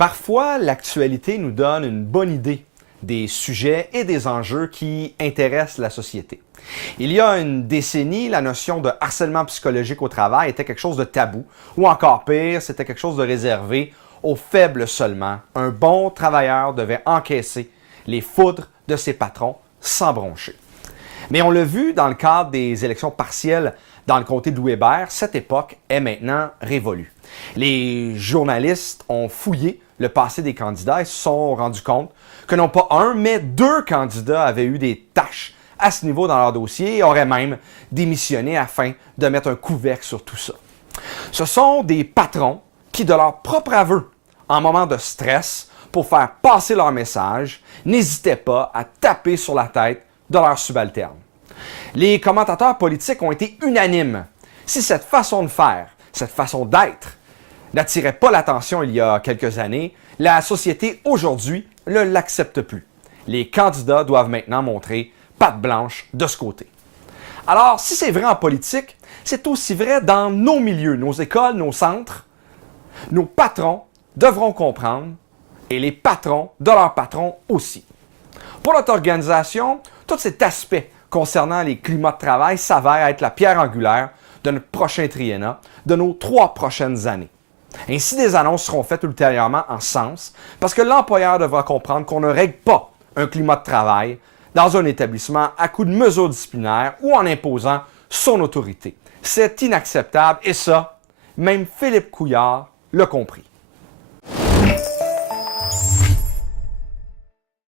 Parfois, l'actualité nous donne une bonne idée des sujets et des enjeux qui intéressent la société. Il y a une décennie, la notion de harcèlement psychologique au travail était quelque chose de tabou, ou encore pire, c'était quelque chose de réservé aux faibles seulement. Un bon travailleur devait encaisser les foudres de ses patrons sans broncher. Mais on l'a vu dans le cadre des élections partielles dans le comté de Louis-Hébert, cette époque est maintenant révolue. Les journalistes ont fouillé le passé des candidats et se sont rendus compte que non pas un, mais deux candidats avaient eu des tâches à ce niveau dans leur dossier et auraient même démissionné afin de mettre un couvercle sur tout ça. Ce sont des patrons qui, de leur propre aveu, en moment de stress, pour faire passer leur message, n'hésitaient pas à taper sur la tête de leurs subalternes. Les commentateurs politiques ont été unanimes. Si cette façon de faire, cette façon d'être, n'attirait pas l'attention il y a quelques années, la société aujourd'hui ne l'accepte plus. Les candidats doivent maintenant montrer patte blanche de ce côté. Alors, si c'est vrai en politique, c'est aussi vrai dans nos milieux, nos écoles, nos centres. Nos patrons devront comprendre et les patrons de leurs patrons aussi. Pour notre organisation, tout cet aspect concernant les climats de travail s'avère être la pierre angulaire de notre prochain triennat, de nos 3 prochaines années. Ainsi, des annonces seront faites ultérieurement en ce sens, parce que l'employeur devra comprendre qu'on ne règle pas un climat de travail dans un établissement à coup de mesures disciplinaires ou en imposant son autorité. C'est inacceptable et ça, même Philippe Couillard l'a compris.